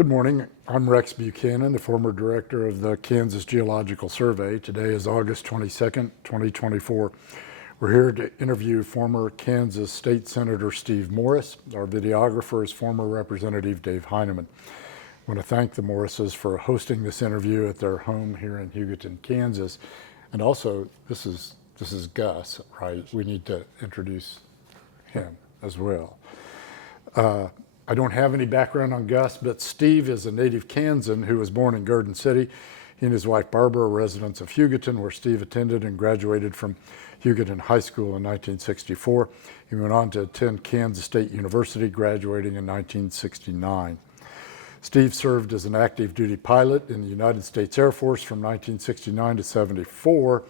Good morning. I'm Rex Buchanan, the former director of the Kansas Geological Survey. Today is August 22nd, 2024. We're here to interview former Kansas State Senator Steve Morris. Our videographer is former Representative Dave Heineman. I want to thank the Morrises for hosting this interview at their home here in Hugoton, Kansas. And also, this is Gus, right? We need to introduce him as well. I don't have any background on Gus, but Steve is a native Kansan who was born in Garden City. He and his wife Barbara are residents of Hugoton, where Steve attended and graduated from Hugoton High School in 1964. He went on to attend Kansas State University, graduating in 1969. Steve served as an active duty pilot in the United States Air Force from 1969 to 74,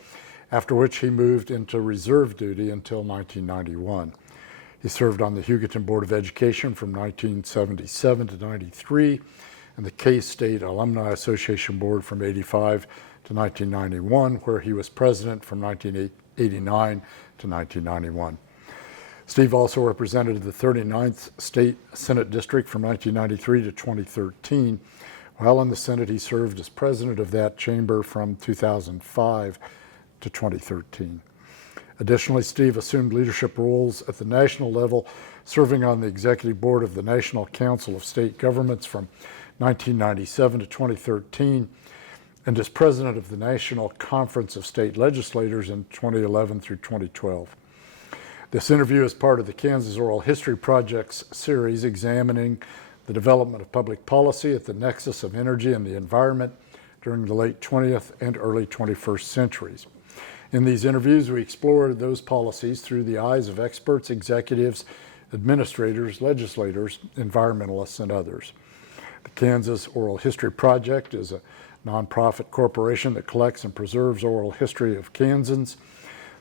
after which he moved into reserve duty until 1991. He served on the Hugoton Board of Education from 1977 to 93 and the K-State Alumni Association Board from 85 to 1991, where he was president from 1989 to 1991. Steve also represented the 39th State Senate District from 1993 to 2013. While in the Senate, he served as president of that chamber from 2005 to 2013. Additionally, Steve assumed leadership roles at the national level, serving on the executive board of the National Council of State Governments from 1997 to 2013, and as president of the National Conference of State Legislators in 2011 through 2012. This interview is part of the Kansas Oral History Project's series examining the development of public policy at the nexus of energy and the environment during the late 20th and early 21st centuries. In these interviews, we explore those policies through the eyes of experts, executives, administrators, legislators, environmentalists, and others. The Kansas Oral History Project is a nonprofit corporation that collects and preserves oral history of Kansans.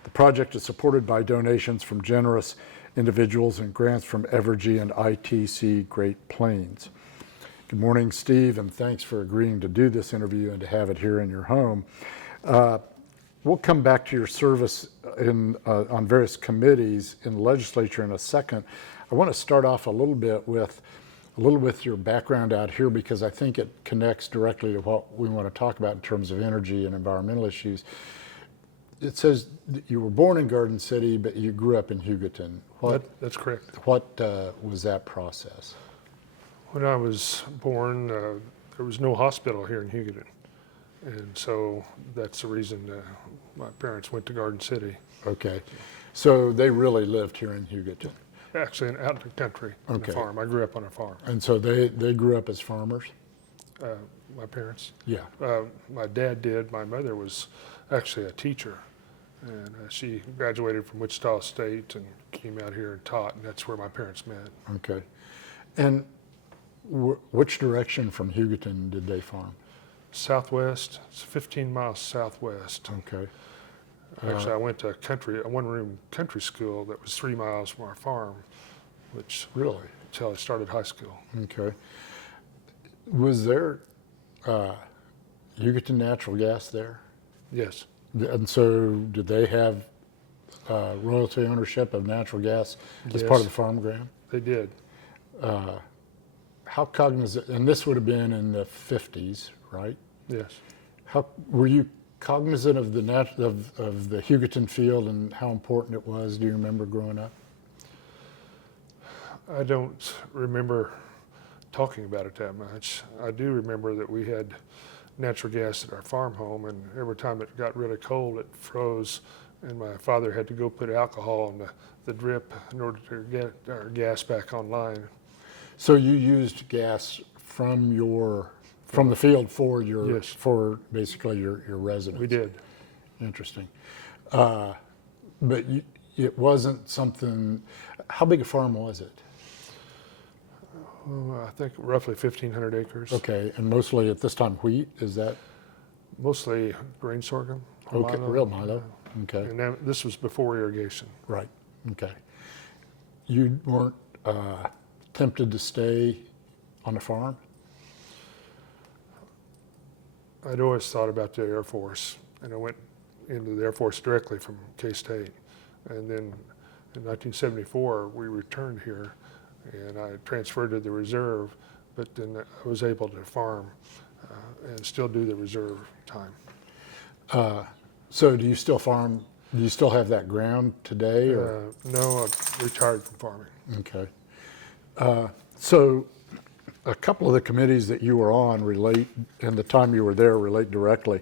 The project is supported by donations from generous individuals and grants from Evergy and ITC Great Plains. Good morning, Steve, and thanks for agreeing to do this interview and to have it here in your home. We'll come back to your service on various committees in the legislature in a second. I want to start off a little bit with your background out here, because I think it connects directly to what we want to talk about in terms of energy and environmental issues. It says that you were born in Garden City, but you grew up in Hugoton. That's correct. What was that process? When I was born, there was no hospital here in Hugoton. And so that's the reason my parents went to Garden City. Okay. So they really lived here in Hugoton? Actually, out in the country, on a farm. I grew up on a farm. And so they grew up as farmers? My parents? Yeah. My dad did. My mother was actually a teacher. And she graduated from Wichita State and came out here and taught, and that's where my parents met. Okay. And which direction from Hugoton did they farm? Southwest. It's 15 miles southwest. Okay. Actually, I went to a one-room country school that was 3 miles from our farm, which really until I started high school. Okay. Was there Hugoton natural gas there? Yes. And so did they have royalty ownership of natural gas as part of the farm grant? They did. How cognizant, and this would have been in the 50s, right? Yes. How were you cognizant of the of the Hugoton Field and how important it was? Do you remember growing up? I don't remember talking about it that much. I do remember that we had natural gas at our farm home, and every time it got really cold, it froze, and my father had to go put alcohol in the drip in order to get our gas back online. So you used gas from the field for Yes. for basically your residence. We did. Interesting. But it wasn't something. How big a farm was it? I think roughly 1,500 acres. Okay, and mostly at this time wheat. Is that? Mostly grain sorghum. Okay, Milo. real milo. Okay. And this was before irrigation. Right. Okay. You weren't tempted to stay on a farm? I'd always thought about the Air Force, and I went into the Air Force directly from K-State. And then in 1974, we returned here, and I transferred to the reserve, but then I was able to farm and still do the reserve time. So do you still farm? Do you still have that ground today? Or? No, I'm retired from farming. Okay. So a couple of the committees that you were on relate, and the time you were there relate directly.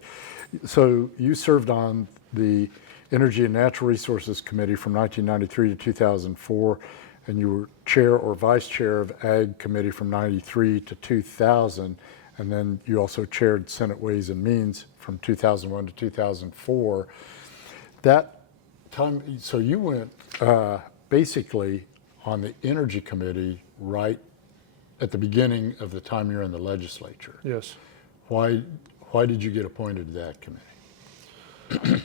So you served on the Energy and Natural Resources Committee from 1993 to 2004, and you were chair or vice chair of Ag Committee from 93 to 2000, and then you also chaired Senate Ways and Means from 2001 to 2004. That time, so you went basically on the Energy Committee right at the beginning of the time you're in the legislature. Yes. Why did you get appointed to that committee?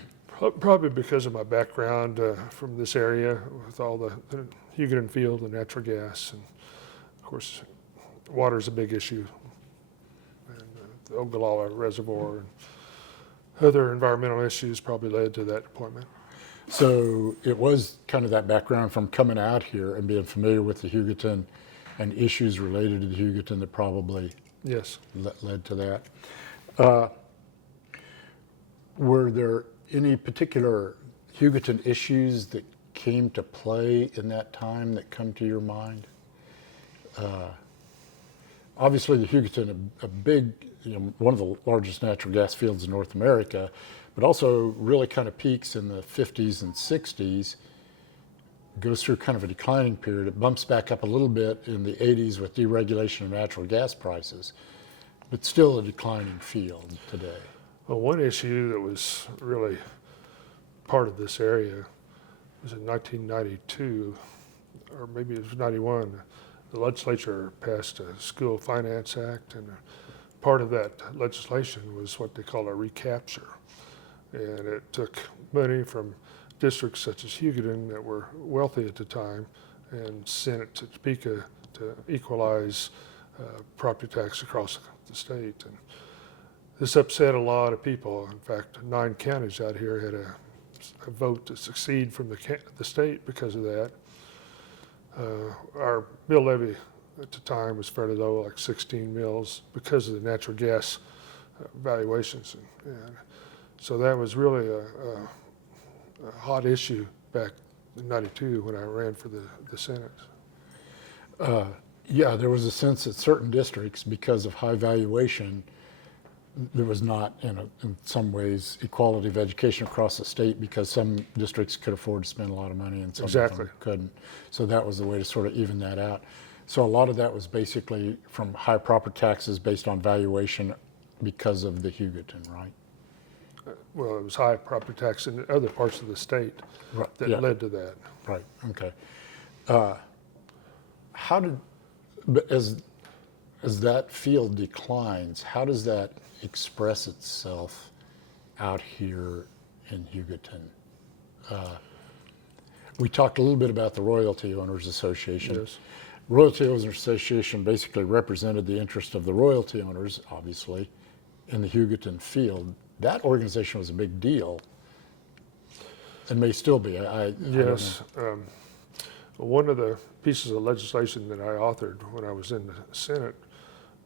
Probably because of my background from this area with all the Hugoton Field and natural gas, and of course, water is a big issue, and the Ogallala Reservoir and other environmental issues probably led to that appointment. So it was kind of that background from coming out here and being familiar with the Hugoton and issues related to the Hugoton that probably Yes. led to that. Were there any particular Hugoton issues that came to play in that time that come to your mind? Obviously, the Hugoton, a big, one of the largest natural gas fields in North America, but also really kind of peaks in the 50s and 60s, goes through kind of a declining period. It bumps back up a little bit in the 80s with deregulation of natural gas prices, but still a declining field today. Well, one issue that was really part of this area was in 1992, or maybe it was 91. The legislature passed a School Finance Act, and part of that legislation was what they call a recapture. And it took money from districts such as Hugoton that were wealthy at the time and sent it to Topeka to equalize property tax across the state. And this upset a lot of people. In fact, 9 counties out here had a vote to succeed from the state because of that. Our mill levy at the time was fairly low, like 16 mills, because of the natural gas valuations. And so that was really a hot issue back in 92 when I ran for the Senate. Yeah, there was a sense that certain districts, because of high valuation, there was not, in some ways, equality of education across the state because some districts could afford to spend a lot of money and some of them couldn't. So that was the way to sort of even that out. So a lot of that was basically from high property taxes based on valuation because of the Hugoton, right? Well, it was high property tax in other parts of the state that led to that. Right, okay. But as that field declines, how does that express itself out here in Hugoton? We talked a little bit about the Royalty Owners Association. Yes. Royalty Owners Association basically represented the interest of the royalty owners, obviously, in the Hugoton Field. That organization was a big deal and may still be. Yes. One of the pieces of legislation that I authored when I was in the Senate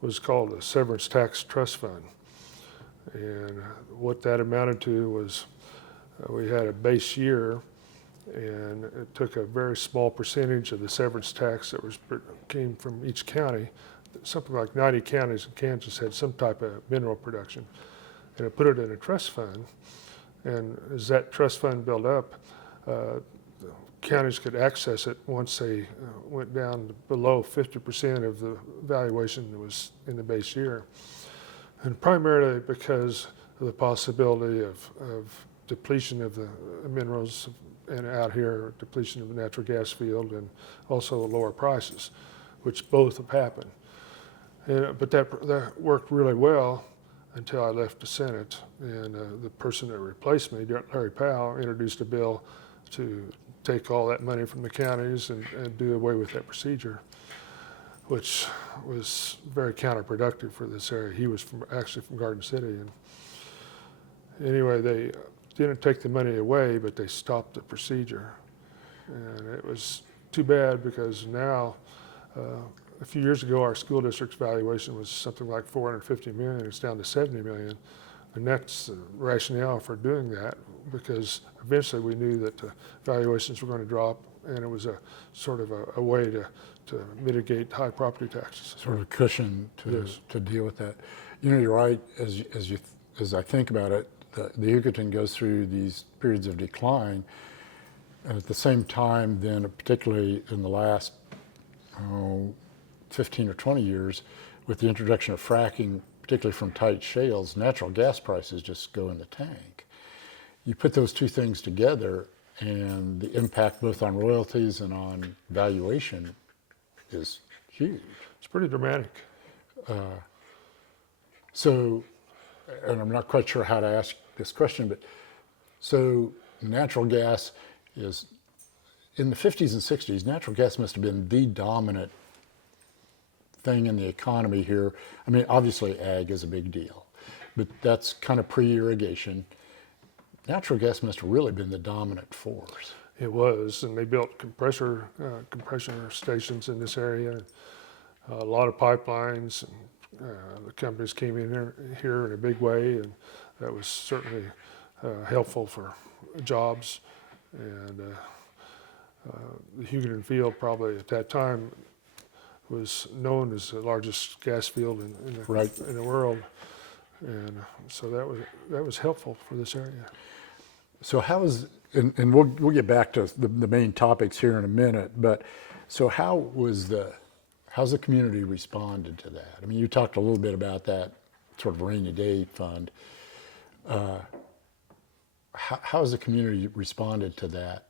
was called the Severance Tax Trust Fund. And what that amounted to was we had a base year, and it took a very small percentage of the severance tax that came from each county. Something like 90 counties in Kansas had some type of mineral production. And it put it in a trust fund. And as that trust fund built up, counties could access it once they went down below 50% of the valuation that was in the base year. And primarily because of the possibility of depletion of the minerals, and out here, depletion of the natural gas field, and also lower prices, which both have happened. But that worked really well until I left the Senate, and the person that replaced me, Larry Powell, introduced a bill to take all that money from the counties and do away with that procedure, which was very counterproductive for this area. He was actually from Garden City. And anyway, they didn't take the money away, but they stopped the procedure. And it was too bad because now a few years ago, our school district's valuation was something like 450 million. It's down to 70 million. And that's the rationale for doing that, because eventually we knew that the valuations were going to drop, and it was a sort of a way to mitigate high property taxes. Sort of a cushion Yes. to deal with that. You know, you're right. As I think about it, the Hugoton goes through these periods of decline, and at the same time, then particularly in the last 15 or 20 years, with the introduction of fracking, particularly from tight shales, natural gas prices just go in the tank. You put those two things together, and the impact both on royalties and on valuation is huge. It's pretty dramatic. So, and I'm not quite sure how to ask this question, but so natural gas is, in the 50s and 60s, natural gas must have been the dominant thing in the economy here. I mean, obviously ag is a big deal, but that's kind of pre-irrigation. Natural gas must have really been the dominant force. It was, and they built compressor stations in this area, a lot of pipelines, and the companies came in here in a big way, and that was certainly helpful for jobs. And the Hugoton Field, probably at that time, was known as the largest gas field in the world, and so that was helpful for this area. So how is, and we'll get back to the main topics here in a minute, but so how's the community responded to that? I mean, you talked a little bit about that sort of rainy day fund. How has the community responded to that?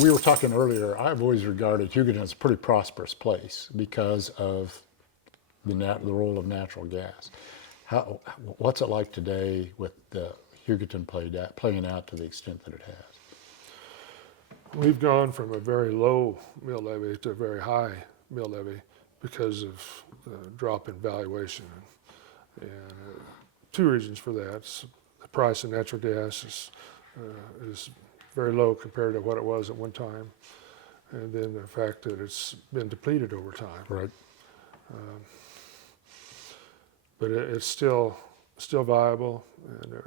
We were talking earlier, I've always regarded Hugoton as a pretty prosperous place because of the role of natural gas. What's it like today with the Hugoton playing out to the extent that it has? We've gone from a very low mill levy to a very high mill levy because of the drop in valuation. And two reasons for that. The price of natural gas is very low compared to what it was at one time. And then the fact that it's been depleted over time. Right. But it's still viable, and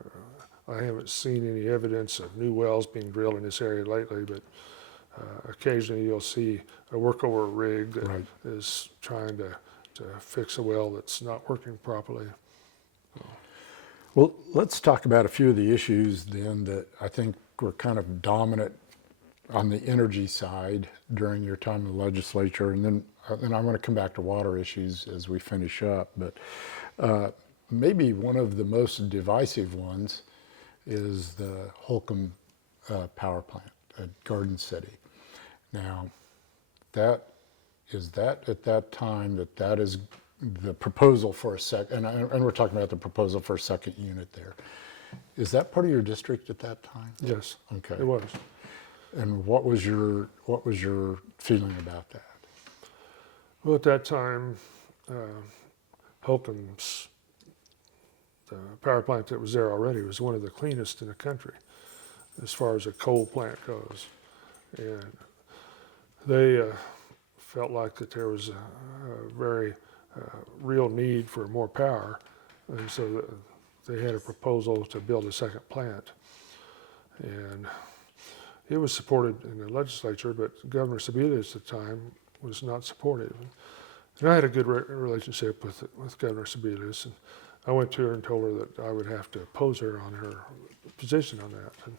I haven't seen any evidence of new wells being drilled in this area lately, but occasionally you'll see a workover rig that is trying to fix a well that's not working properly. Well, let's talk about a few of the issues then that I think were kind of dominant on the energy side during your time in the legislature, and then I want to come back to water issues as we finish up, but maybe one of the most divisive ones is the Holcomb power plant at Garden City. Now, at that time that is the proposal for a second, and we're talking about the proposal for a second unit there. Is that part of your district at that time? Yes. Okay. It was. And what was your feeling about that? Well, at that time, Holcomb's, the power plant that was there already, was one of the cleanest in the country as far as a coal plant goes. And they felt like that there was a very real need for more power, and so they had a proposal to build a second plant. And it was supported in the legislature, but Governor Speculates at the time was not supportive. And I had a good relationship with Governor Speculates, and I went to her and told her that I would have to oppose her on her position on that. And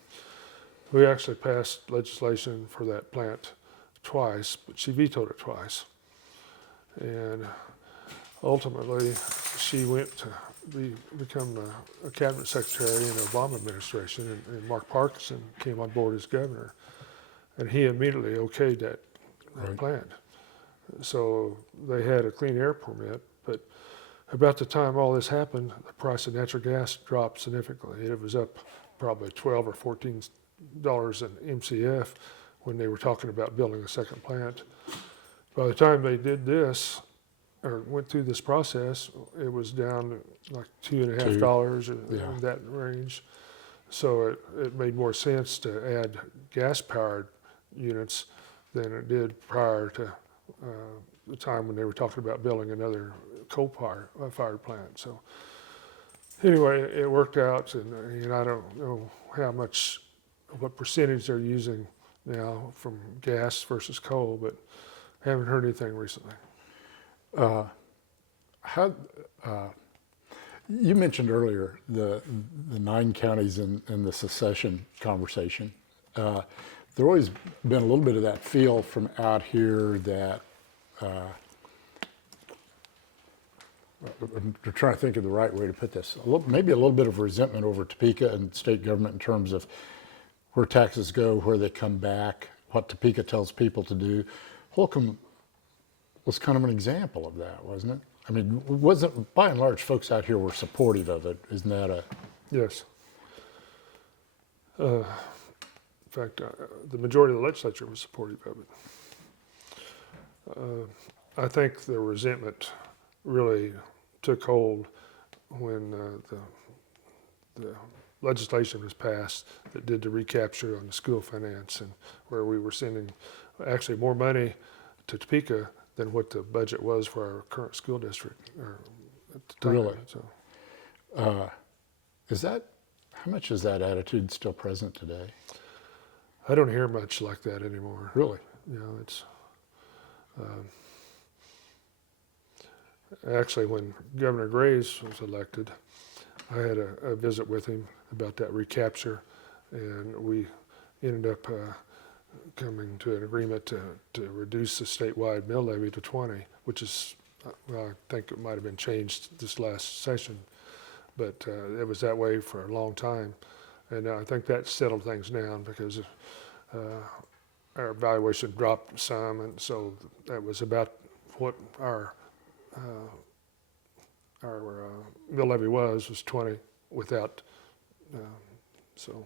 we actually passed legislation for that plant twice, but she vetoed it twice. And ultimately, she went to become a cabinet secretary in the Obama administration, and Mark Parkinson came on board as governor, and he immediately okayed that plant. So they had a clean air permit, but about the time all this happened, the price of natural gas dropped significantly. It was up probably $12 or $14 an MCF when they were talking about building a second plant. By the time they did this, or went through this process, it was down to like $2.50 in that range. So it made more sense to add gas-powered units than it did prior to the time when they were talking about building another coal-fired plant. So anyway, it worked out, and I don't know what percentage they're using now from gas versus coal, but haven't heard anything recently. How, you mentioned earlier the 9 counties in the secession conversation. There always been a little bit of that feel from out here that I'm trying to think of the right way to put this. Maybe a little bit of resentment over Topeka and state government in terms of where taxes go, where they come back, what Topeka tells people to do. Holcomb was kind of an example of that, wasn't it? I mean, wasn't by and large folks out here were supportive of it? Isn't that a? Yes. In fact, the majority of the legislature was supportive of it. I think the resentment really took hold when the legislation was passed that did the recapture on the school finance, and where we were sending actually more money to Topeka than what the budget was for our current school district at the time. Really? So, How much is that attitude still present today? I don't hear much like that anymore. Really? You know, it's actually when Governor Graves was elected, I had a visit with him about that recapture, and we ended up coming to an agreement to reduce the statewide mill levy to 20, which is, well, I think it might have been changed this last session, but it was that way for a long time. And I think that settled things down because our valuation dropped some, and so that was about what our mill levy was 20 without, So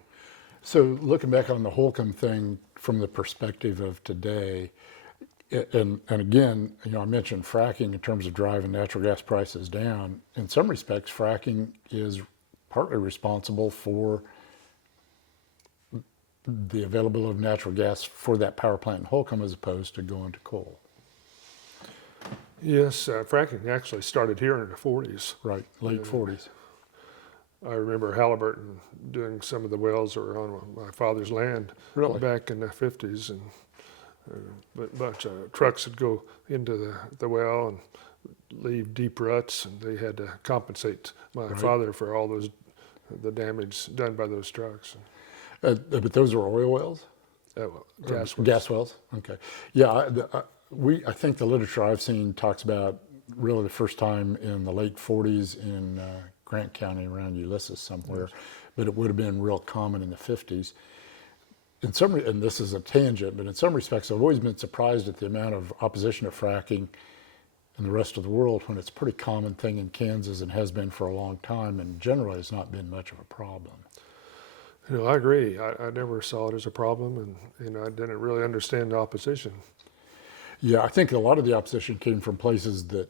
looking back on the Holcomb thing from the perspective of today, and again, you know, I mentioned fracking in terms of driving natural gas prices down. In some respects, fracking is partly responsible for the availability of natural gas for that power plant in Holcomb as opposed to going to coal. Yes, fracking actually started here in the 40s. Right, late 40s. I remember Halliburton doing some of the wells that were on my father's land Really? back in the 50s, and a bunch of trucks would go into the well and leave deep ruts, and they had to compensate my Right. father for all the damage done by those trucks. But those are oil wells? Gas wells. Gas wells, okay. Yeah, I think the literature I've seen talks about really the first time in the late 40s in Grant County around Ulysses somewhere, but it would have been real common in the 50s. And this is a tangent, but in some respects I've always been surprised at the amount of opposition to fracking in the rest of the world when it's a pretty common thing in Kansas and has been for a long time, and generally has not been much of a problem. You know, I agree. I never saw it as a problem, and I didn't really understand the opposition. Yeah, I think a lot of the opposition came from places that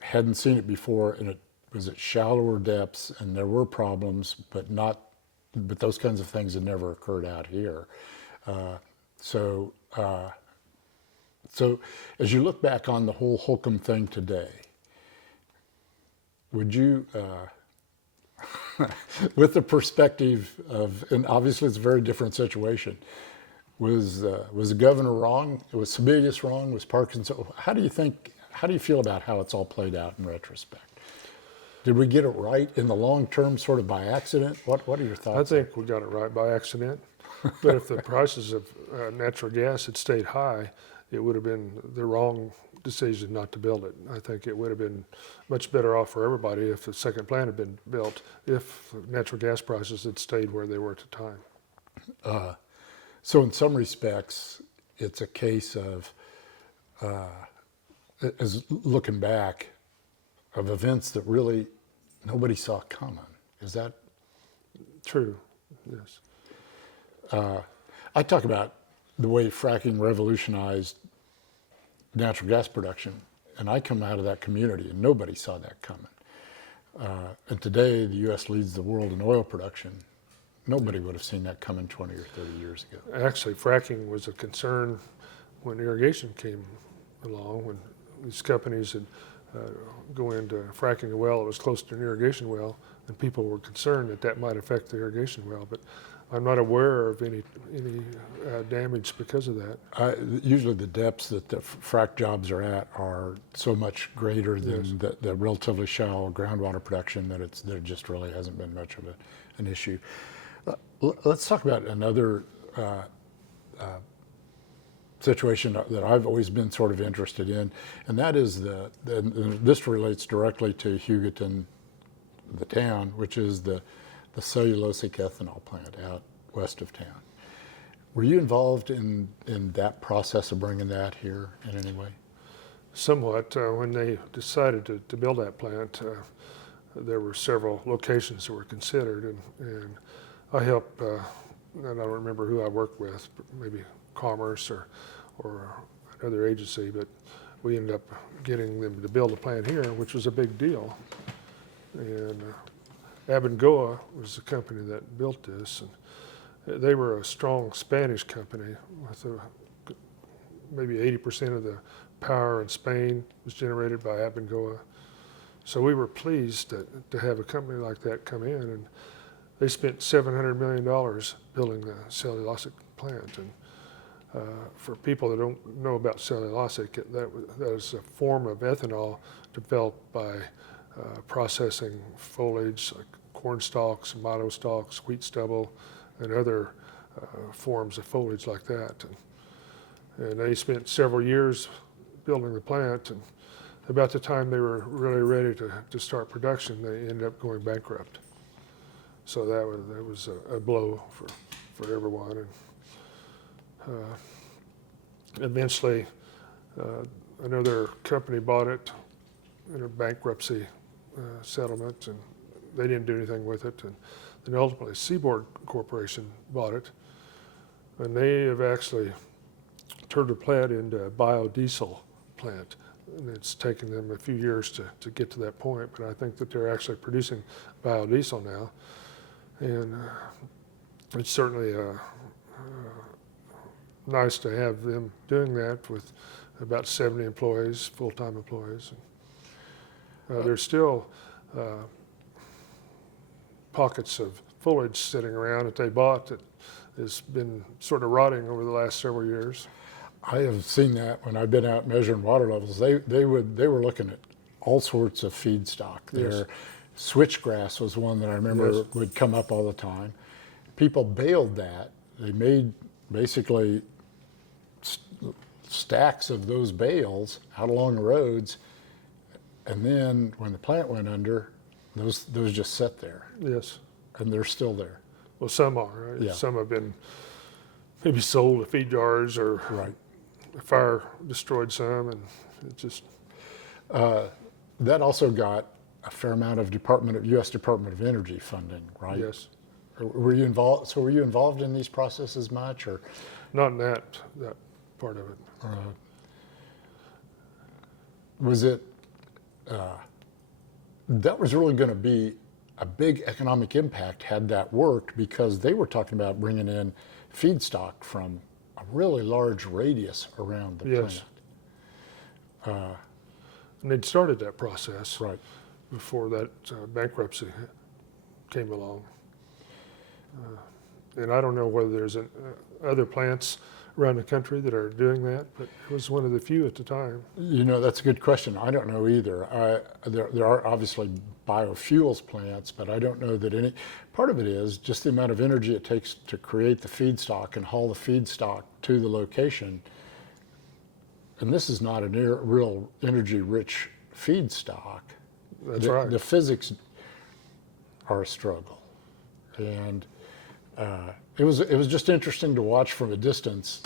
hadn't seen it before, and it was at shallower depths, and there were problems, but those kinds of things had never occurred out here. So as you look back on the whole Holcomb thing today, would you, with the perspective of, and obviously it's a very different situation, was the governor wrong? Was Sebelius wrong? Was Parkinson? How do you feel about how it's all played out in retrospect? Did we get it right in the long term, sort of by accident? What are your thoughts? I think we got it right by accident. But if the prices of natural gas had stayed high, it would have been the wrong decision not to build it. I think it would have been much better off for everybody if the second plant had been built, if natural gas prices had stayed where they were at the time. So in some respects, it's a case of, as looking back, of events that really nobody saw coming. Is that True, yes. I talk about the way fracking revolutionized natural gas production, and I come out of that community, and nobody saw that coming. And today, the U.S. leads the world in oil production. Nobody would have seen that coming 20 or 30 years ago. Actually, fracking was a concern when irrigation came along, when these companies would go into fracking a well that was close to an irrigation well, and people were concerned that that might affect the irrigation well. But I'm not aware of any damage because of that. Usually the depths that the frac jobs are at are so much greater than Yes. the relatively shallow groundwater production that there just really hasn't been much of an issue. Let's talk about another situation that I've always been sort of interested in, and that is this relates directly to Hugoton, the town, which is the cellulosic ethanol plant out west of town. Were you involved in that process of bringing that here in any way? Somewhat. When they decided to build that plant, there were several locations that were considered, and I helped, and I don't remember who I worked with, but maybe Commerce or another agency, but we ended up getting them to build a plant here, which was a big deal. And Abengoa was the company that built this, and they were a strong Spanish company with maybe 80% of the power in Spain was generated by Abengoa. So we were pleased to have a company like that come in, and they spent $700 million building the cellulosic plant. And for people that don't know about cellulosic, that is a form of ethanol developed by processing foliage like corn stalks, milo stalks, wheat stubble, and other forms of foliage like that. And they spent several years building the plant, and about the time they were really ready to start production, they ended up going bankrupt. So that was a blow for everyone. And eventually, another company bought it in a bankruptcy settlement, and they didn't do anything with it. And then ultimately, Seaboard Corporation bought it, and they have actually turned the plant into a biodiesel plant. And it's taken them a few years to get to that point, but I think that they're actually producing biodiesel now. And it's certainly nice to have them doing that with about 70 employees, full-time employees. There's still pockets of foliage sitting around that they bought that has been sort of rotting over the last several years. I have seen that when I've been out measuring water levels. They were looking at all sorts of feedstock. Yes. Switchgrass was one that I remember Yes. would come up all the time. People baled that. They made basically stacks of those bales out along the roads, and then when the plant went under, those just sat there, Yes. and they're still there. Well, some are, right? Yeah. Some have been maybe sold to feed jars, or Right. the fire destroyed some, and it just. That also got a fair amount of U.S. Department of Energy funding, right? Yes. Were you involved? So were you involved in these processes much, or? Not in that part of it. Was it, that was really going to be a big economic impact had that worked, because they were talking about bringing in feedstock from a really large radius around the Yes. plant. And they'd started that process Right. before that bankruptcy came along. And I don't know whether there's other plants around the country that are doing that, but it was one of the few at the time. You know, that's a good question. I don't know either. There are obviously biofuels plants, but I don't know that any. Part of it is just the amount of energy it takes to create the feedstock and haul the feedstock to the location. And this is not a real energy-rich feedstock. That's right. The physics are a struggle, and it was just interesting to watch from a distance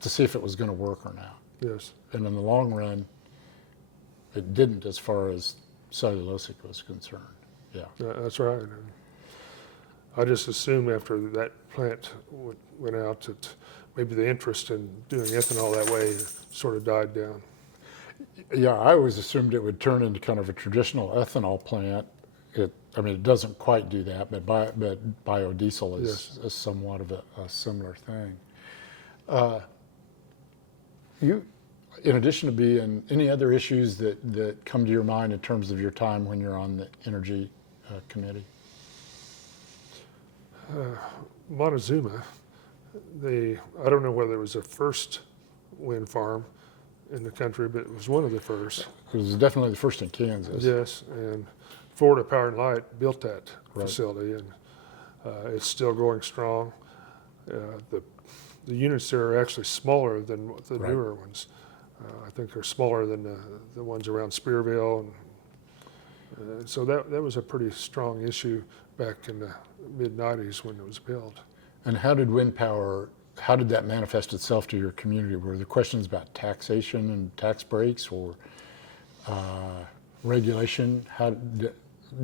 to see if it was going to work or not. Yes. And in the long run, it didn't, as far as cellulosic was concerned. Yeah. That's right. And I just assumed after that plant went out that maybe the interest in doing ethanol that way sort of died down. Yeah, I always assumed it would turn into kind of a traditional ethanol plant. It doesn't quite do that, but biodiesel is somewhat of a similar thing. in addition to being, any other issues that come to your mind in terms of your time when you're on the Energy Committee? Montezuma, I don't know whether it was the first wind farm in the country, but it was one of the first. It was definitely the first in Kansas. Yes, and Florida Power and Light built that Right. facility, and it's still going strong. The units there are actually smaller than the Right. newer ones. I think they're smaller than the ones around Spearville, and so that was a pretty strong issue back in the mid-90s when it was built. And how did wind power, how did that manifest itself to your community? Were there questions about taxation and tax breaks, or regulation? Do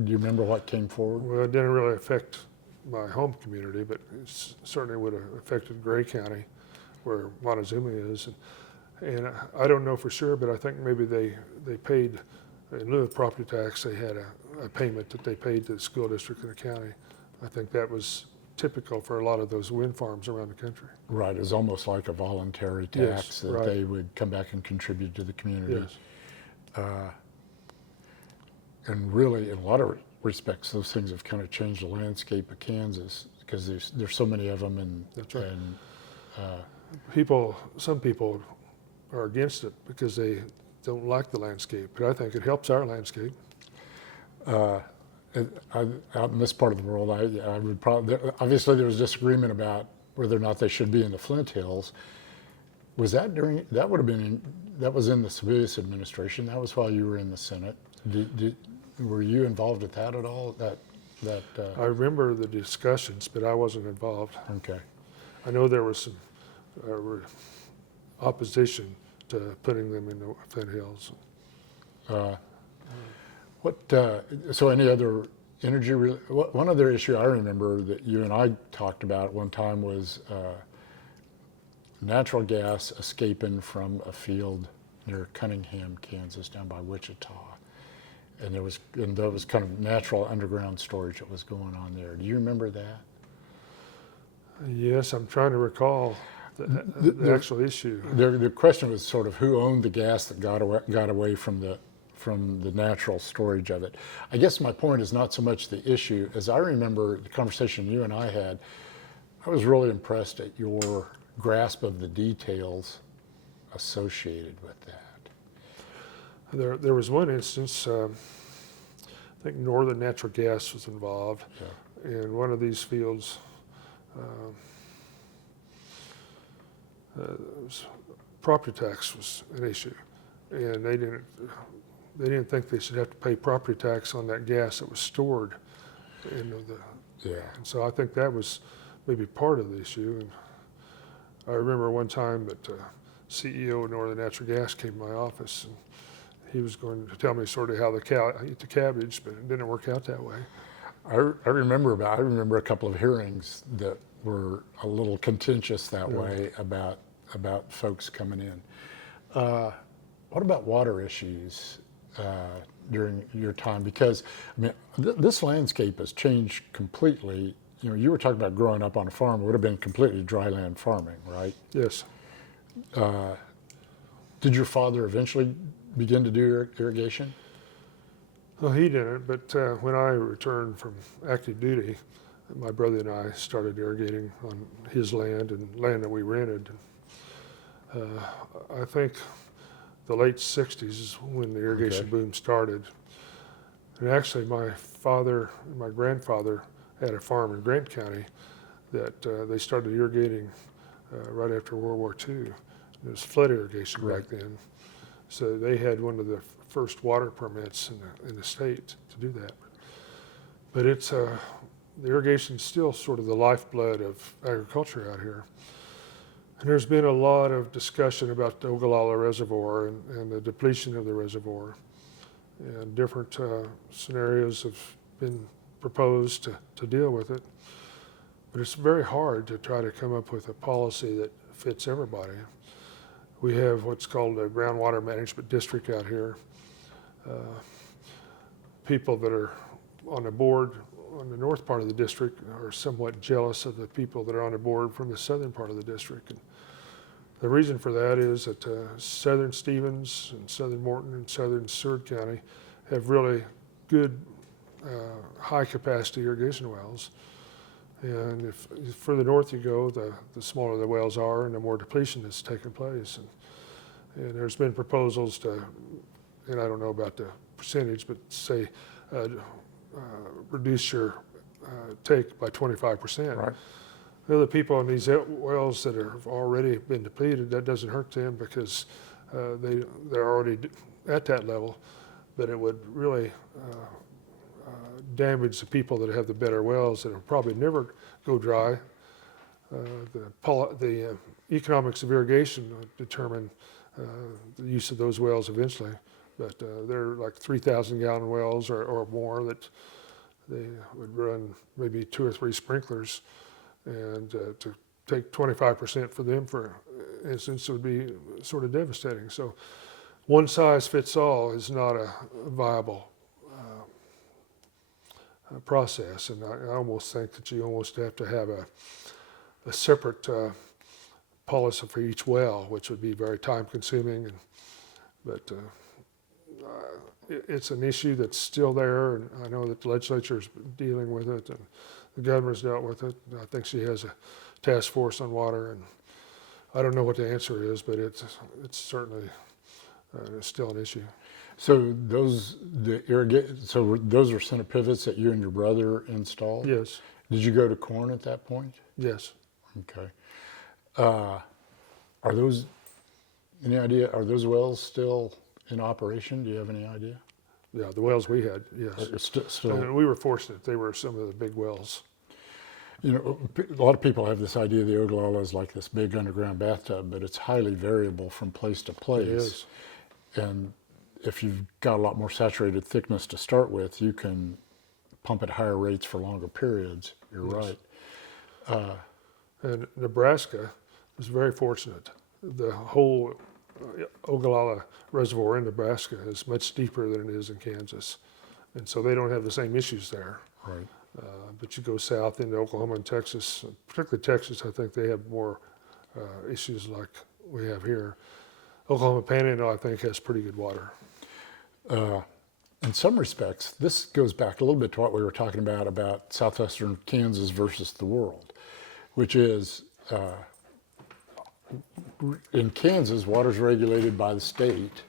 you remember what came forward? Well, it didn't really affect my home community, but it certainly would have affected Gray County, where Montezuma is. And I don't know for sure, but I think maybe they paid, in lieu of property tax, they had a payment that they paid to the school district and the county. I think that was typical for a lot of those wind farms around the country. Right, it was almost like a voluntary tax Yes, that right. they would come back and contribute to the community. Yes. And really, in a lot of respects, those things have kind of changed the landscape of Kansas, because there's so many of them, and That's right. and Some people are against it because they don't like the landscape, but I think it helps our landscape. out in this part of the world, I would probably, obviously there was disagreement about whether or not they should be in the Flint Hills. Was that that was in the Sebelius administration? That was while you were in the Senate. Were you involved with that at all? I remember the discussions, but I wasn't involved. Okay. I know there was some opposition to putting them in the Flint Hills. So any other energy, one other issue I remember that you and I talked about at one time was natural gas escaping from a field near Cunningham, Kansas, down by Wichita. And there was kind of natural underground storage that was going on there. Do you remember that? Yes, I'm trying to recall the actual issue. The question was sort of who owned the gas that got away from the natural storage of it. I guess my point is not so much the issue. As I remember the conversation you and I had, I was really impressed at your grasp of the details associated with that. There was one instance, I think Northern Natural Gas was involved, Yeah. in one of these fields. Property tax was an issue, and they didn't think they should have to pay property tax on that gas that was stored in the. Yeah. And so I think that was maybe part of the issue. And I remember one time that CEO of Northern Natural Gas came to my office, and he was going to tell me sort of how I eat the cabbage, but it didn't work out that way. I remember a couple of hearings that were a little contentious that way about folks coming in. What about water issues during your time? Because I mean, this landscape has changed completely. You know, you were talking about growing up on a farm. It would have been completely dry land farming, right? Yes. Did your father eventually begin to do irrigation? Well, he didn't, but when I returned from active duty, my brother and I started irrigating on his land and land that we rented. I think the late 60s is when the irrigation boom started. And actually my father and my grandfather had a farm in Grant County that they started irrigating right after World War II. It was flood irrigation back then. So they had one of the first water permits in the state to do that. But it's the irrigation is still sort of the lifeblood of agriculture out here. And there's been a lot of discussion about the Ogallala Reservoir and the depletion of the reservoir. And different scenarios have been proposed to deal with it. But it's very hard to try to come up with a policy that fits everybody. We have what's called a groundwater management district out here. People that are on the board on the north part of the district are somewhat jealous of the people that are on the board from the southern part of the district. And The reason for that is that southern Stevens and southern Morton and southern Seward County have really good high capacity irrigation wells. And if further north you go, the smaller the wells are and the more depletion that's taking place. And there's been proposals to, and I don't know about the percentage, but say reduce your take by 25%. Right. The other people in these wells that have already been depleted, that doesn't hurt them because they're already at that level, but it would really damage the people that have the better wells that will probably never go dry. The economics of irrigation determine the use of those wells eventually, but they're like 3,000 gallon wells or more that they would run maybe 2 or 3 sprinklers, and to take 25% for them, for instance, would be sort of devastating. So one size fits all is not a viable process, and I almost think that you almost have to have a separate policy for each well, which would be very time consuming. But it's an issue that's still there, and I know that the legislature is dealing with it, and the governor's dealt with it. I think she has a task force on water, and I don't know what the answer is, but it's certainly still an issue. So those those are center pivots that you and your brother installed? Yes. Did you go to corn at that point? Yes. Okay. Are those, any idea, are those wells still in operation? Do you have any idea? Yeah, the wells we had, yes. Still. And we were fortunate. They were some of the big wells. You know, a lot of people have this idea the Ogallala is like this big underground bathtub, but it's highly variable from place to place. It is. And if you've got a lot more saturated thickness to start with, you can pump at higher rates for longer periods. You're Yes. right. And Nebraska was very fortunate. The whole Ogallala Reservoir in Nebraska is much deeper than it is in Kansas. And so they don't have the same issues there. Right. But you go south into Oklahoma and Texas, particularly Texas, I think they have more issues like we have here. Oklahoma Panhandle, I think, has pretty good water. In some respects, this goes back a little bit to what we were talking about southwestern Kansas versus the world, which is in Kansas, water's regulated by the state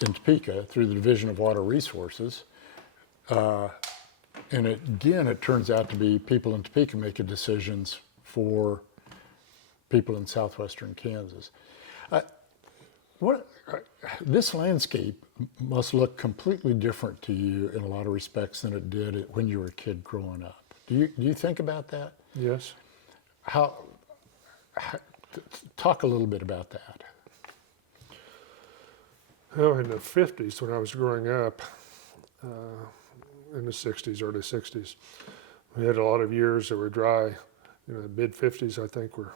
in Topeka through the Division of Water Resources. And it turns out to be people in Topeka making decisions for people in southwestern Kansas. This landscape must look completely different to you in a lot of respects than it did when you were a kid growing up. Do you think about that? Yes. Talk a little bit about that. Well, in the 50s, when I was growing up, in the 60s, early 60s, we had a lot of years that were dry. You know, the mid 50s, I think, were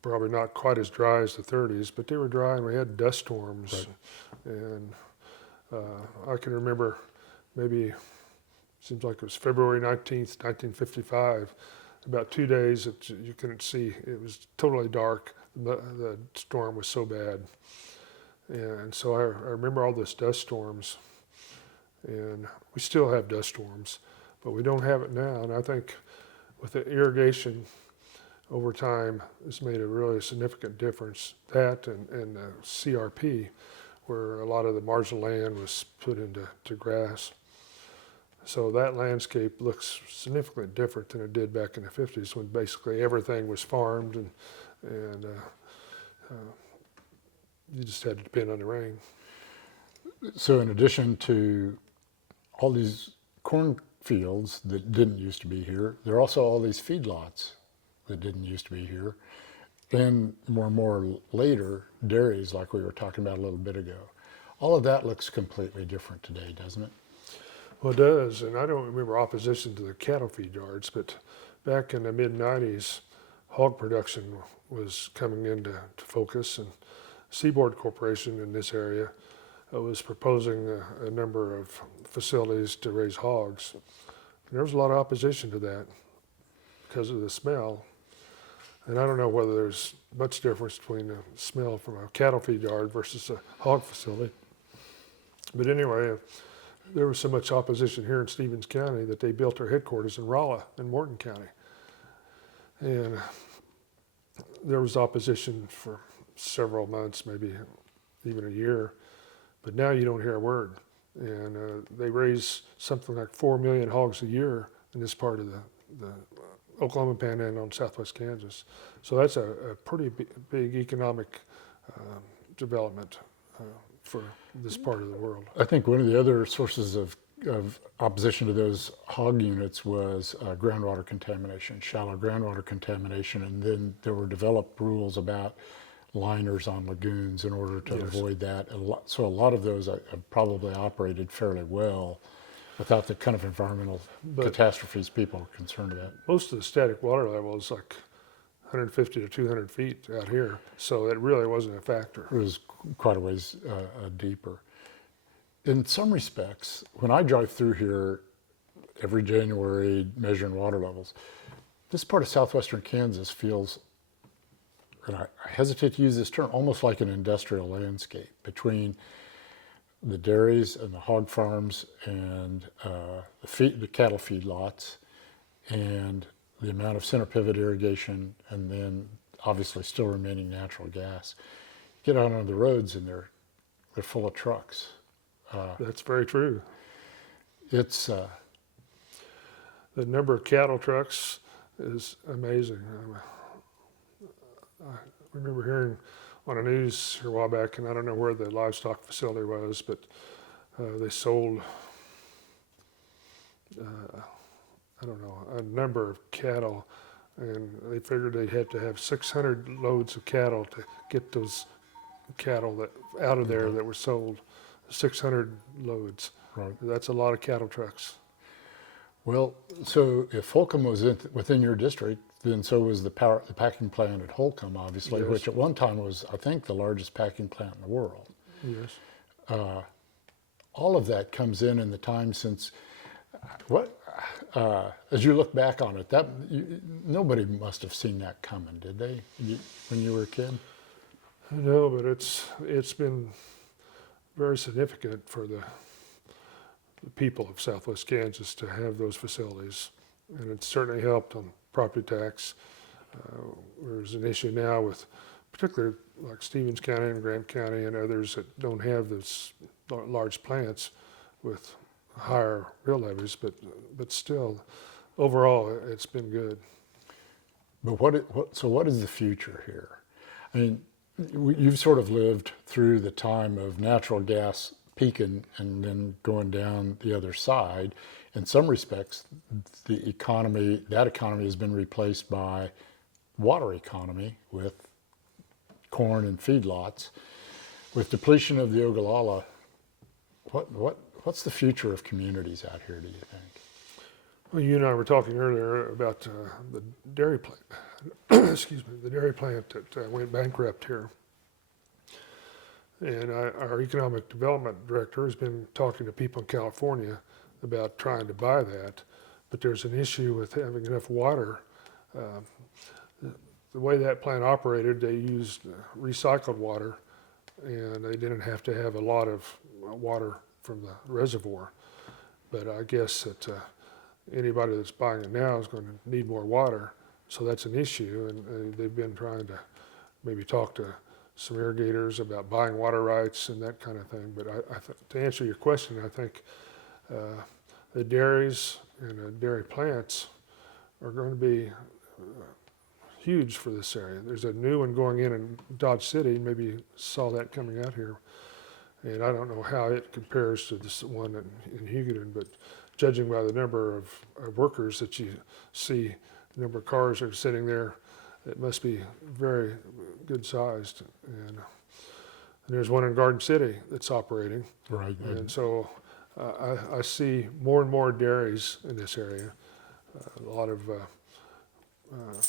probably not quite as dry as the 30s, but they were dry, and we had dust storms. Right. And I can remember maybe, seems like it was February 19th, 1955, about 2 days that you couldn't see. It was totally dark. The storm was so bad. And so I remember all those dust storms. And we still have dust storms, but we don't have it now. And I think with the irrigation over time, it's made a really significant difference. That and the CRP, where a lot of the marginal land was put into grass. So that landscape looks significantly different than it did back in the 50s, when basically everything was farmed and you just had to depend on the rain. So in addition to all these cornfields that didn't used to be here, there are also all these feedlots that didn't used to be here, and more later, dairies like we were talking about a little bit ago. All of that looks completely different today, doesn't it? Well, it does, and I don't remember opposition to the cattle feed yards, but back in the mid-90s, hog production was coming into focus, and Seaboard Corporation in this area was proposing a number of facilities to raise hogs. And there was a lot of opposition to that because of the smell. And I don't know whether there's much difference between the smell from a cattle feed yard versus a hog facility. But anyway, there was so much opposition here in Stevens County that they built their headquarters in Rolla in Morton County. And there was opposition for several months, maybe even a year. But now you don't hear a word. And they raise something like 4 million hogs a year in this part of the Oklahoma Panhandle and southwest Kansas. So that's a pretty big economic development for this part of the world. I think one of the other sources of opposition to those hog units was groundwater contamination, shallow groundwater contamination, and then there were developed rules about liners on lagoons in order to avoid that. So a lot of those have probably operated fairly well without the kind of environmental catastrophes people are concerned about. Most of the static water level is like 150 to 200 feet out here, so it really wasn't a factor. It was quite a ways deeper. In some respects, when I drive through here every January measuring water levels, this part of southwestern Kansas feels, and I hesitate to use this term, almost like an industrial landscape between the dairies and the hog farms and the cattle feed lots and the amount of center pivot irrigation, and then obviously still remaining natural gas. Get out on the roads and they're full of trucks. That's very true. It's the number of cattle trucks is amazing. I remember hearing on the news a while back, and I don't know where the livestock facility was, but they sold, I don't know, a number of cattle, and they figured they had to have 600 loads of cattle to get those cattle that out of there that were sold. 600 loads. right. That's a lot of cattle trucks. Well, so if Holcomb was within your district, then so was the packing plant at Holcomb, obviously, Yes. which at one time was, I think, the largest packing plant in the world. Yes. All of that comes in the time since, as you look back on it, nobody must have seen that coming, did they, when you were a kid? No, but it's been very significant for the people of southwest Kansas to have those facilities, and it's certainly helped on property tax. There's an issue now with particularly like Stevens County and Grant County and others that don't have those large plants with higher real levies, but still, overall, it's been good. But what is the future here? I mean, you've sort of lived through the time of natural gas peaking and then going down the other side. In some respects, that economy has been replaced by water economy with corn and feedlots. With depletion of the Ogallala, what's the future of communities out here, do you think? Well, you and I were talking earlier about the dairy plant. Excuse me, the dairy plant that went bankrupt here. And our economic development director has been talking to people in California about trying to buy that, but there's an issue with having enough water. The way that plant operated, they used recycled water, and they didn't have to have a lot of water from the reservoir. But I guess that anybody that's buying it now is going to need more water, so that's an issue, and they've been trying to maybe talk to some irrigators about buying water rights and that kind of thing. But to answer your question, I think the dairies and the dairy plants are going to be huge for this area. There's a new one going in Dodge City. Maybe you saw that coming out here. And I don't know how it compares to this one in Hugoton, but judging by the number of workers that you see, the number of cars that are sitting there, it must be very good sized. And there's one in Garden City that's operating. Right. And so I see more and more dairies in this area. A lot of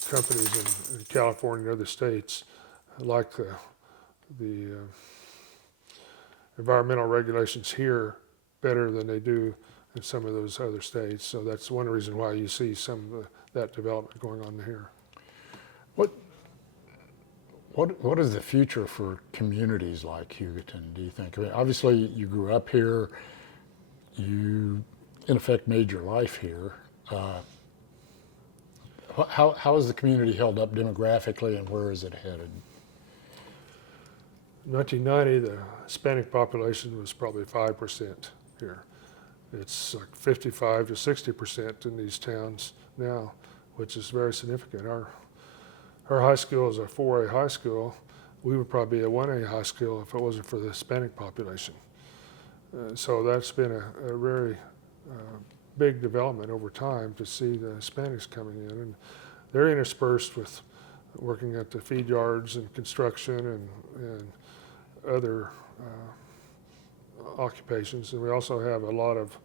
companies in California and other states like the environmental regulations here better than they do in some of those other states. So that's one reason why you see some of that development going on here. What is the future for communities like Hugoton, do you think? I mean, obviously, you grew up here. You, in effect, made your life here. How is the community held up demographically, and where is it headed? In 1990, the Hispanic population was probably 5% here. It's like 55 to 60% in these towns now, which is very significant. Our high school is a 4A high school. We would probably be a 1A high school if it wasn't for the Hispanic population. So that's been a very big development over time to see the Hispanics coming in. And they're interspersed with working at the feed yards and construction and other occupations. And we also have a lot of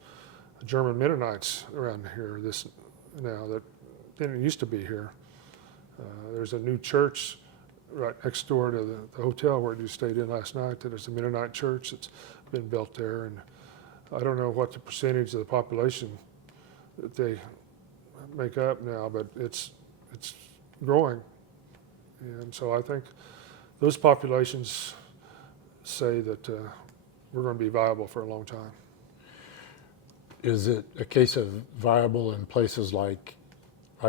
German Mennonites around here now that didn't used to be here. There's a new church right next door to the hotel where you stayed in last night. That is a Mennonite church that's been built there, and I don't know what the percentage of the population that they make up now, but it's growing, and so I think those populations say that we're going to be viable for a long time. Is it a case of viable in places like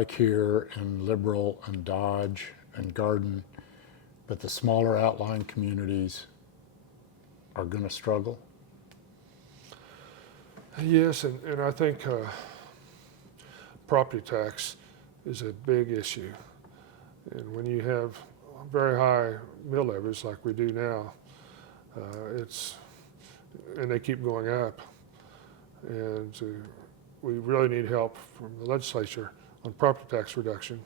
here and Liberal and Dodge and Garden, but the smaller outlying communities are going to struggle? Yes, and I think property tax is a big issue. And when you have very high mill levies like we do now, and they keep going up. And we really need help from the legislature on property tax reduction,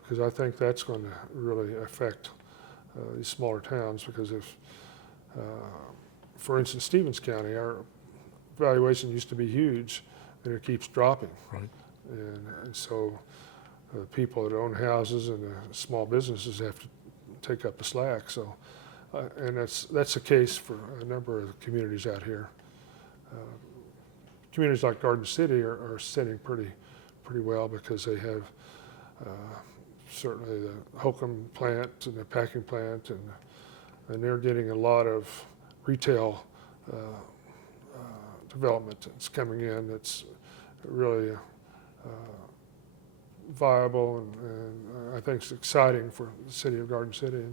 because I think that's going to really affect these smaller towns. Because if, for instance, Stevens County, our valuation used to be huge, and it keeps dropping. Right. And so people that own houses and small businesses have to take up the slack. So, and that's the case for a number of communities out here. Communities like Garden City are sitting pretty well because they have certainly the Holcomb plant and the packing plant, and they're getting a lot of retail development that's coming in that's really viable, and I think it's exciting for the city of Garden City,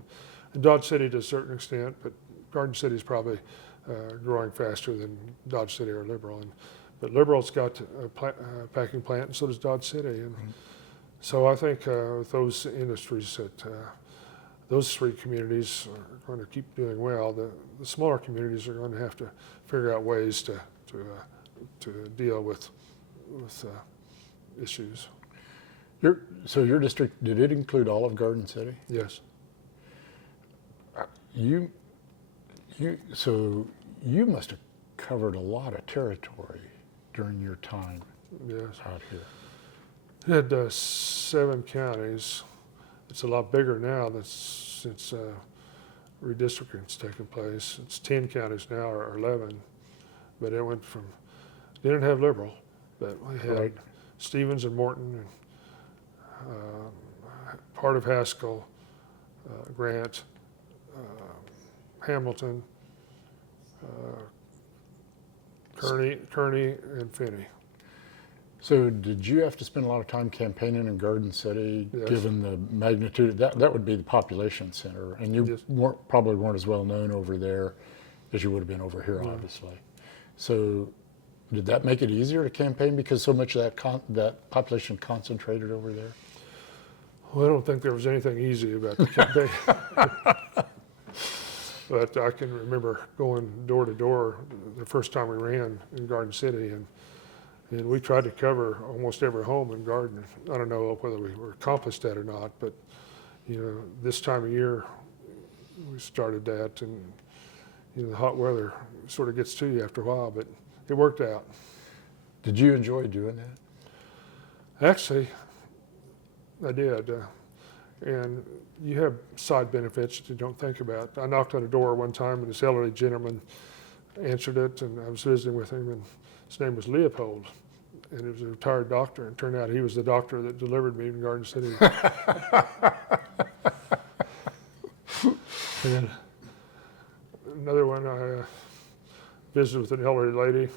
and Dodge City to a certain extent, but Garden City is probably growing faster than Dodge City or Liberal. But Liberal's got a packing plant, and so does Dodge City. And so I think with those industries, that those three communities are going to keep doing well. The smaller communities are going to have to figure out ways to deal with issues. So your district, did it include all of Garden City? Yes. So you must have covered a lot of territory during your time out here. It had 7 counties. It's a lot bigger now since redistricting's taken place. It's 10 counties now, or 11, but it went from, didn't have Liberal, but we had Stevens and Morton, and part of Haskell, Grant, Hamilton, Kearney, and Finney. So did you have to spend a lot of time campaigning in Garden City, Yes. given the magnitude? That would be the population center, and you Yes. probably weren't as well known over there as you would have been over here, obviously. So did that make it easier to campaign because so much of that population concentrated over there? Well, I don't think there was anything easy about the campaign. But I can remember going door to door the first time we ran in Garden City, and we tried to cover almost every home in Garden. I don't know whether we were accomplished that or not, but this time of year we started that, and the hot weather sort of gets to you after a while, but it worked out. Did you enjoy doing that? Actually, I did. And you have side benefits that you don't think about. I knocked on a door one time, and this elderly gentleman answered it, and I was visiting with him, and his name was Leopold, and he was a retired doctor, and it turned out he was the doctor that delivered me in Garden City. And then another one, I visited with an elderly lady,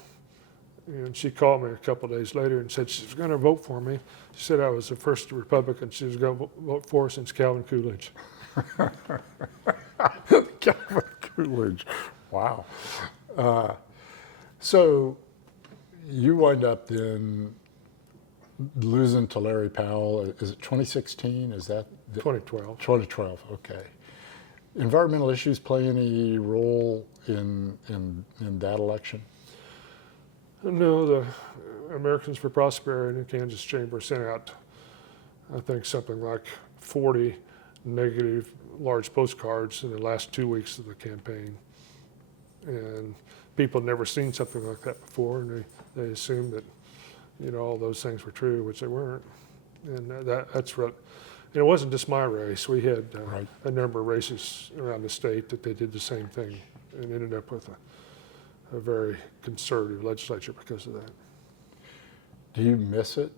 and she called me a couple of days later and said she was going to vote for me. She said I was the first Republican she was going to vote for since Calvin Coolidge. Calvin Coolidge. Wow. So you wind up then losing to Larry Powell. Is it 2016? Is that 2012. 2012? Okay. Environmental issues play any role in that election? No, the Americans for Prosperity in the Kansas Chamber sent out, I think, something like 40 negative large postcards in the last 2 weeks of the campaign. And people had never seen something like that before, and they assumed that, all those things were true, which they weren't. And that's what, and it wasn't just my race. We had Right. a number of races around the state that they did the same thing and ended up with a very conservative legislature because of that. Do you miss it?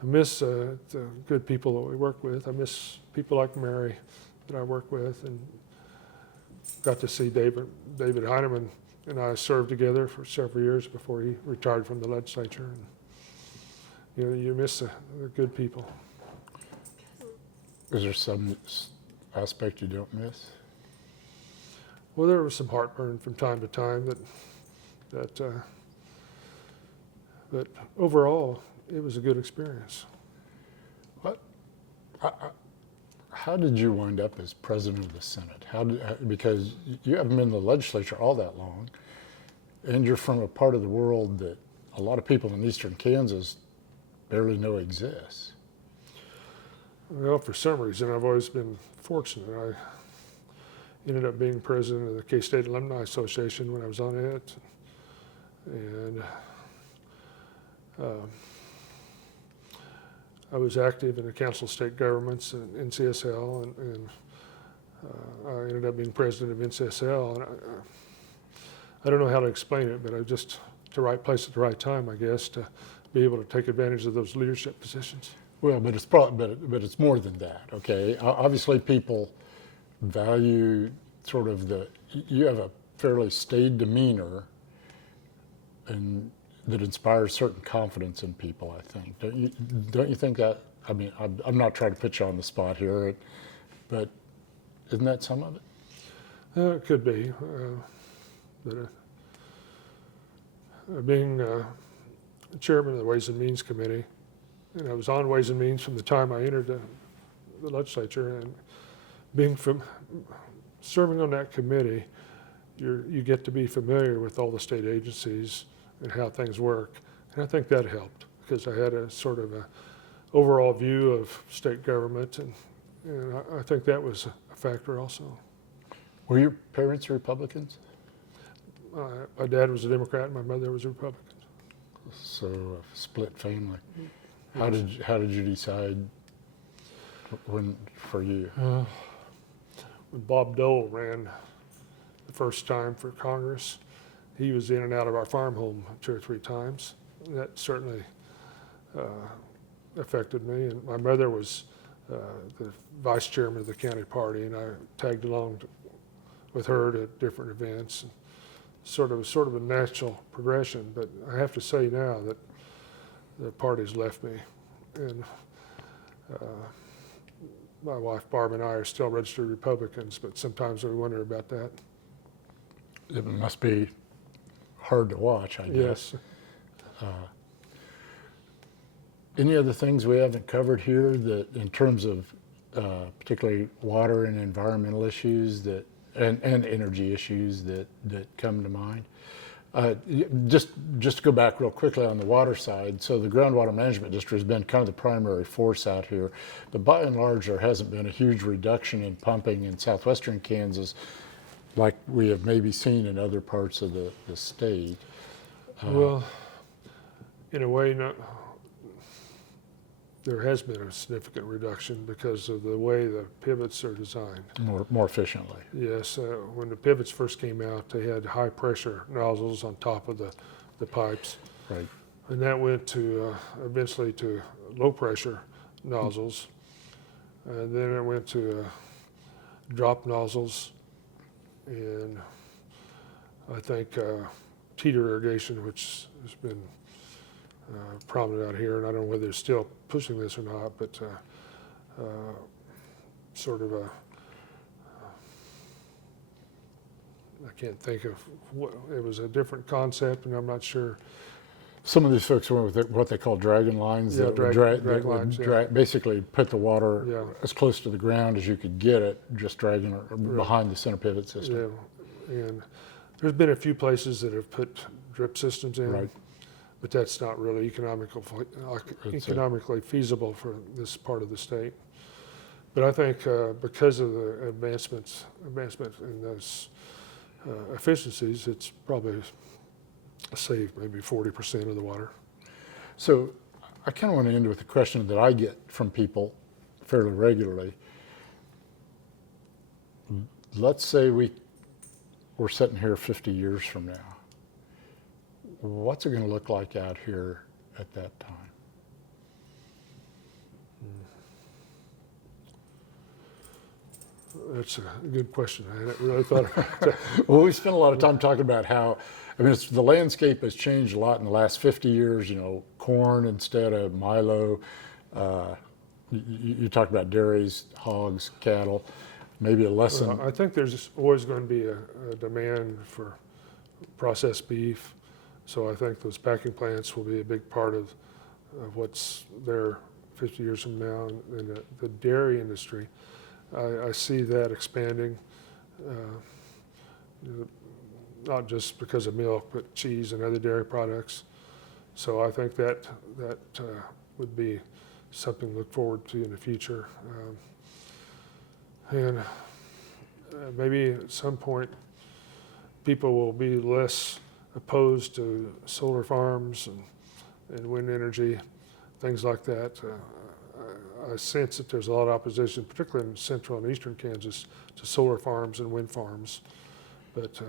I miss the good people that we work with. I miss people like Mary that I work with, and got to see David Heineman and I served together for several years before he retired from the legislature. And, you miss the good people. Is there some aspect you don't miss? Well, there was some heartburn from time to time, but overall, it was a good experience. How did you wind up as president of the Senate? Because you haven't been in the legislature all that long, and you're from a part of the world that a lot of people in eastern Kansas barely know exists. Well, for some reason, I've always been fortunate. I ended up being president of the K-State Alumni Association when I was on it, and I was active in the Council of State Governments and NCSL, and I ended up being president of NCSL. And I don't know how to explain it, but I just the right place at the right time, I guess, to be able to take advantage of those leadership positions. Well, but it's probably, but it's more than that. Okay, obviously people value sort of you have a fairly staid demeanor, and that inspires certain confidence in people, I think. Don't you think that? I mean, I'm not trying to put you on the spot here, but isn't that some of it? It could be, but being chairman of the Ways and Means Committee, and I was on Ways and Means from the time I entered the legislature, and serving on that committee, you get to be familiar with all the state agencies and how things work. And I think that helped because I had a sort of a overall view of state government, and I think that was a factor also. Were your parents Republicans? My dad was a Democrat and my mother was a Republican. So a split family. How did you decide for you? When Bob Dole ran the first time for Congress, he was in and out of our farm home 2 or 3 times. That certainly affected me. And my mother was the vice chairman of the county party, and I tagged along with her to different events. And sort of a natural progression. But I have to say now that the party's left me, and my wife Barb and I are still registered Republicans. But sometimes we wonder about that. It must be hard to watch, I guess. Yes. Any other things we haven't covered here that, in terms of particularly water and environmental issues and energy issues that come to mind? Just to go back real quickly on the water side, so the groundwater management district has been kind of the primary force out here, but by and large there hasn't been a huge reduction in pumping in southwestern Kansas like we have maybe seen in other parts of the state. Well, in a way, no, there has been a significant reduction because of the way the pivots are designed. More efficiently. Yes, when the pivots first came out, they had high pressure nozzles on top of the pipes. Right. And that went to eventually to low pressure nozzles. And then it went to drop nozzles, and I think teeter irrigation, which has been prominent out here, and I don't know whether they're still pushing this or not, but sort of a, I can't think of what, it was a different concept, and I'm not sure. Some of these folks went with what they call dragon lines. Yeah, that would drag that would lines, basically put the water Yeah. as close to the ground as you could get it, just dragging it behind the center pivot system. Yeah, and there's been a few places that have put drip systems in, Right. but that's not really economically feasible for this part of the state. But I think because of the advancement in those efficiencies, it's probably saved maybe 40% of the water. So I kind of want to end with a question that I get from people fairly regularly. Let's say we're sitting here 50 years from now. What's it going to look like out here at that time? That's a good question. I hadn't really thought about that. Well, we spent a lot of time talking about how, I mean, the landscape has changed a lot in the last 50 years, corn instead of milo. You talked about dairies, hogs, cattle, maybe a lesson. I think there's always going to be a demand for processed beef. So I think those packing plants will be a big part of what's there 50 years from now. And the dairy industry, I see that expanding, not just because of milk, but cheese and other dairy products. So I think that would be something to look forward to in the future. And maybe at some point, people will be less opposed to solar farms and wind energy, things like that. I sense that there's a lot of opposition, particularly in central and eastern Kansas, to solar farms and wind farms. But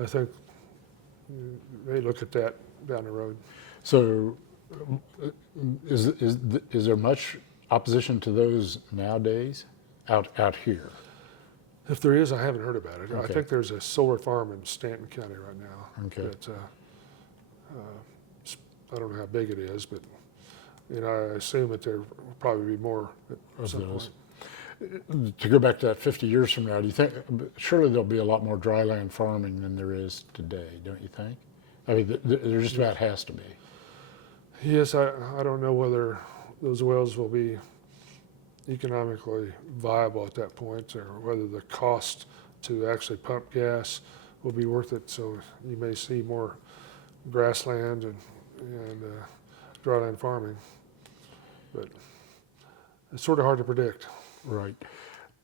I think they look at that down the road. So is there much opposition to those nowadays out here? If there is, I haven't heard about it. Okay. I think there's a solar farm in Stanton County right now. Okay. That, I don't know how big it is, but I assume that there will probably be more at some point. To go back to that 50 years from now, do you think, surely there'll be a lot more dryland farming than there is today, don't you think? I mean, there just about has to be. Yes, I don't know whether those wells will be economically viable at that point, or whether the cost to actually pump gas will be worth it. So you may see more grassland and dryland farming, but it's sort of hard to predict. Right.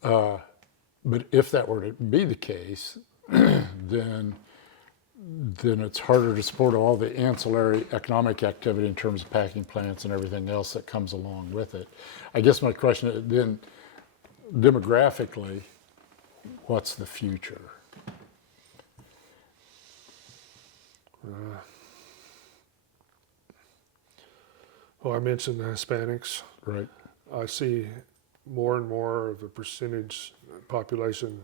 But if that were to be the case, then it's harder to support all the ancillary economic activity in terms of packing plants and everything else that comes along with it. I guess my question is then, demographically, what's the future? Well, I mentioned the Hispanics. Right. I see more and more of the percentage population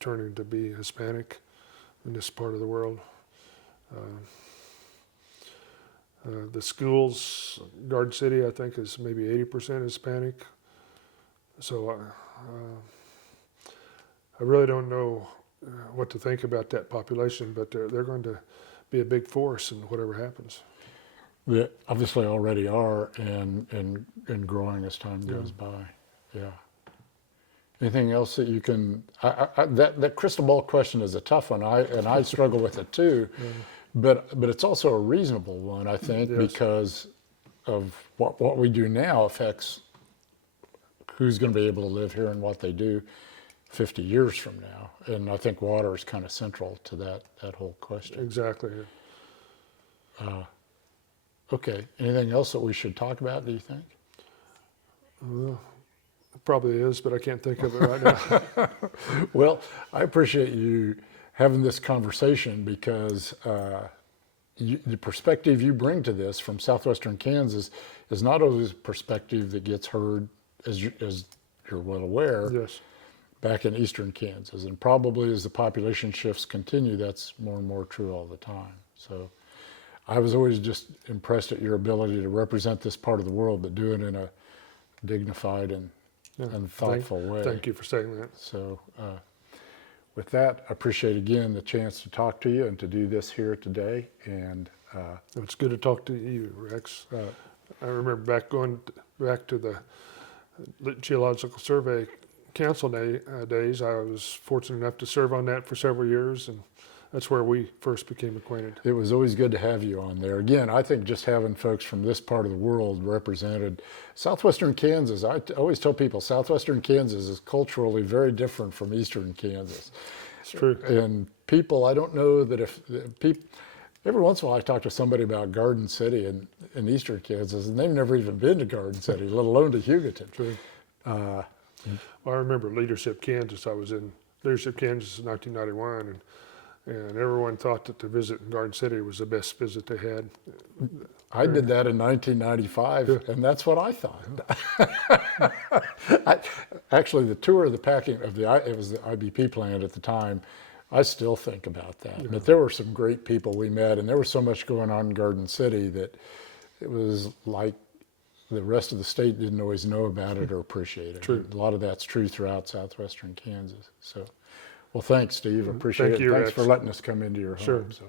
turning to be Hispanic in this part of the world. The schools, Garden City, I think, is maybe 80% Hispanic. So I really don't know what to think about that population, but they're going to be a big force in whatever happens. They obviously already are, and growing as time goes by. Yeah. Anything else that you can? That crystal ball question is a tough one. I struggle with it too, but it's also a reasonable one, I think, Yes. because of what we do now affects who's going to be able to live here and what they do 50 years from now. And I think water is kind of central to that whole question. Exactly. Okay. Anything else that we should talk about, do you think? Probably is, but I can't think of it right now. Well, I appreciate you having this conversation because the perspective you bring to this from southwestern Kansas is not always a perspective that gets heard, as you're well aware. Yes. back in eastern Kansas. And probably as the population shifts continue, that's more and more true all the time. So I was always just impressed at your ability to represent this part of the world, but do it in a dignified and thoughtful way. Thank you for saying that. So with that, I appreciate again the chance to talk to you and to do this here today. And It's good to talk to you, Rex. I remember going back to the Geological Survey Council days. I was fortunate enough to serve on that for several years, and that's where we first became acquainted. it was always good to have you on there. Again, I think just having folks from this part of the world represented. Southwestern Kansas, I always tell people, Southwestern Kansas is culturally very different from eastern Kansas. It's true. And people, I don't know that if people, every once in a while I talk to somebody about Garden City in eastern Kansas, and they've never even been to Garden City, let alone to Hugoton. True. Well, I remember Leadership Kansas. I was in Leadership Kansas in 1991, and everyone thought that the visit in Garden City was the best visit they had. I did that in 1995, and that's what I thought. Actually, the tour of the packing of it was the IBP plant at the time. I still think about that. Yeah. But there were some great people we met, and there was so much going on in Garden City that it was like the rest of the state didn't always know about it or appreciate it. True. A lot of that's true throughout southwestern Kansas. So, well, thanks, Steve. I appreciate Thank it. you, Thanks Rex. for letting us come into your Sure. home. So.